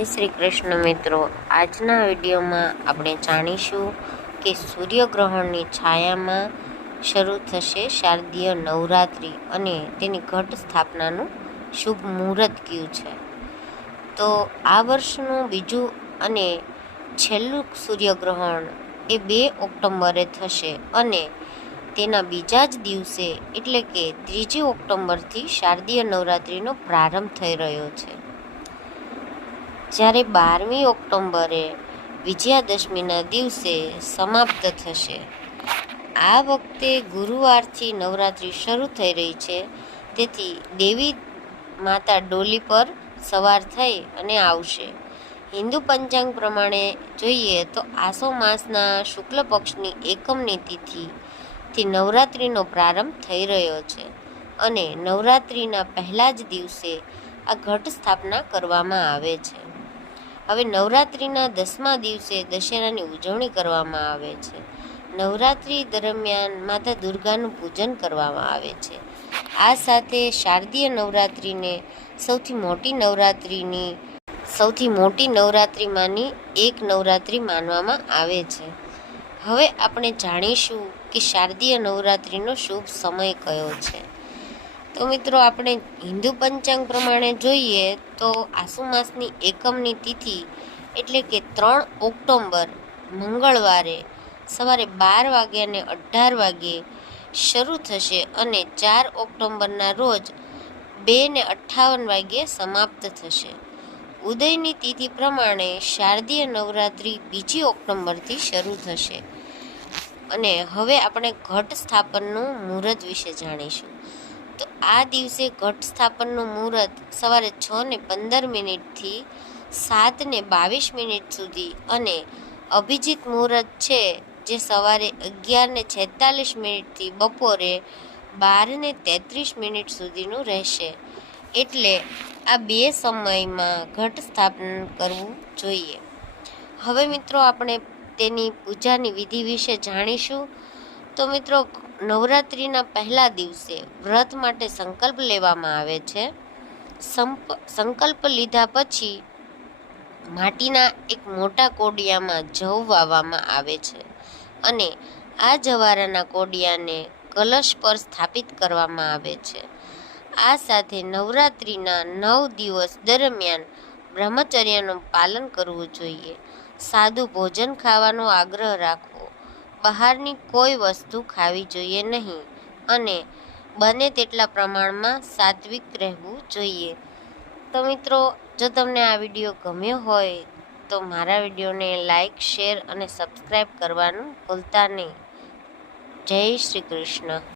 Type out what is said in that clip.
જય શ્રી કૃષ્ણ મિત્રો, આજના વિડીયોમાં આપણે જાણીશું કે સૂર્યગ્રહણની છાયામાં શરૂ થશે શારદીય નવરાત્રિ અને તેની ઘટ સ્થાપનાનું શુભ મુહૂર્ત કયું છે. તો આ વર્ષનું બીજું અને છેલ્લું સૂર્યગ્રહણ એ 2 ઓક્ટોબરે થશે અને તેના બીજા જ દિવસે એટલે કે 3 ઓક્ટોબરથી શારદીય નવરાત્રિનો પ્રારંભ થઈ રહ્યો છે. જ્યારે 12મી ઓક્ટોબરે વિજયાદશમીના દિવસે સમાપ્ત થશે. આ વખતે ગુરુવારથી નવરાત્રિ શરૂ થઈ રહી છે, તેથી દેવી માતા ડોલી પર સવાર થઈ અને આવશે. હિન્દુ પંચાંગ પ્રમાણે જોઈએ તો આસો માસના શુક્લ પક્ષની એકમની તિથિથી નવરાત્રિનો પ્રારંભ થઈ રહ્યો છે અને નવરાત્રિના પહેલા જ દિવસે આ ઘટ સ્થાપના કરવામાં આવે છે. હવે નવરાત્રિના 10મા દિવસે દશેરાની ઉજવણી કરવામાં આવે છે. નવરાત્રિ દરમિયાન માતા દુર્ગાનું પૂજન કરવામાં આવે છે. આ સાથે શારદીય નવરાત્રિને સૌથી મોટી નવરાત્રિમાંની એક નવરાત્રિ માનવામાં આવે છે. હવે આપણે જાણીશું કે શારદીય નવરાત્રિનો શુભ સમય કયો છે. તો મિત્રો, આપણે હિન્દુ પંચાંગ પ્રમાણે જોઈએ તો આસુ માસની એકમની તિથિ એટલે કે 3 ઓક્ટોબર મંગળવારે સવારે 12:18 શરૂ થશે અને 4 ઓક્ટોબરના રોજ 2:58 સમાપ્ત થશે. ઉદયની તિથિ પ્રમાણે શારદીય નવરાત્રિ 2 ઓક્ટોબરથી શરૂ થશે. અને હવે આપણે ઘટ સ્થાપનનું મુહૂર્ત વિશે જાણીશું. તો આ દિવસે ઘટ સ્થાપનનું મુહૂર્ત સવારે 6:15 થી 7:22 સુધી અને અભિજીત મુહૂર્ત છે જે સવારે 11:46 થી બપોરે 12:33 સુધીનું રહેશે. એટલે આ 2 સમયમાં ઘટ સ્થાપન કરવું જોઈએ. હવે મિત્રો, આપણે તેની પૂજાની વિધિ વિશે જાણીશું. તો મિત્રો, નવરાત્રિના પહેલા દિવસે વ્રત માટે સંકલ્પ લેવામાં આવે છે. સંકલ્પ લીધા પછી માટીના એક મોટા કોડિયામાં જવ વાવવામાં આવે છે અને આ જવારાના કોડિયાને કલશ પર સ્થાપિત કરવામાં આવે છે. આ સાથે નવરાત્રિના 9 દિવસ દરમિયાન બ્રહ્મચર્યનું પાલન કરવું જોઈએ. સાદું ભોજન ખાવાનો આગ્રહ રાખવો. બહારની કોઈ વસ્તુ ખાવી જોઈએ નહીં અને બને તેટલા પ્રમાણમાં સાત્વિક રહેવું જોઈએ. તો મિત્રો, જો તમને આ વિડીયો ગમ્યો હોય તો મારા વિડીયોને લાઈક, શેર અને સબસ્ક્રાઈબ કરવાનું ભૂલતા નહીં. જય શ્રી કૃષ્ણ.